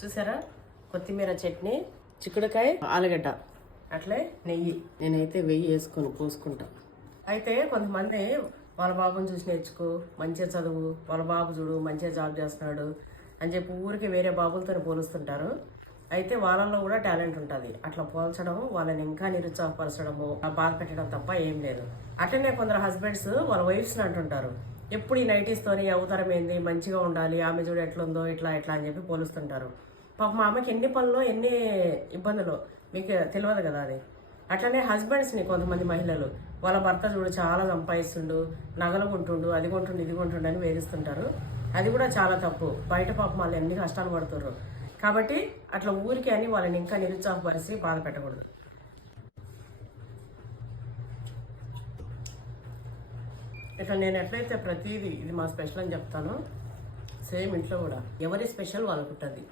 చూసారా, కొత్తిమీర చట్నీ, చిక్కుడుకాయ, ఆలుగడ్డ, అట్లే నెయ్యి. నేనైతే వేసుకొని పోసుకుంటా. అయితే కొంతమంది వాళ్ళ బాబుని చూసి నేర్చుకో, మంచిగా చదువు, వాళ్ళ బాబు చూడు మంచిగా జాబ్ చేస్తున్నాడు అని చెప్పి ఊరికి వేరే బాబులతో పోలుస్తుంటారు. అయితే వాళ్ళల్లో కూడా టాలెంట్ ఉంటుంది. అట్లా పోల్చడం, వాళ్ళని ఇంకా నిరుత్సాహపరచడము, బాధ పెట్టడం తప్ప ఏం లేదు. అట్లనే కొందరు హస్బెండ్స్ వాళ్ళ వైఫ్స్ని అంటుంటారు, ఎప్పుడు ఈ నైటీస్తోని అవతారం ఏంది, మంచిగా ఉండాలి, ఆమె చూడు ఎట్లుందో ఇట్లా ఎట్లా అని చెప్పి పోలుస్తుంటారు. పాప మా అమ్మకి ఎన్ని పనులు ఎన్ని ఇబ్బందులు మీకు తెలియదు కదా అది. అట్లనే హస్బెండ్స్ని కొంతమంది మహిళలు వాళ్ళ భర్త చూడు చాలా సంపాదిస్తుండు, నగలు కొంటుండు, అది కొంటుండు ఇది కొంటుండు అని వేధిస్తుంటారు. అది కూడా చాలా తప్పు. బయట పాపం వాళ్ళు ఎన్ని కష్టాలు పడుతుర్రు. కాబట్టి అట్లా ఊరికి అని వాళ్ళని ఇంకా నిరుత్సాహపరిచి బాధ పెట్టకూడదు. ఇట్లా నేను ఎట్లయితే ప్రతిదీ ఇది మా స్పెషల్ అని చెప్తానో, సేమ్ ఇంట్లో కూడా ఎవరి స్పెషల్ వాళ్ళకు ఉంటుంది.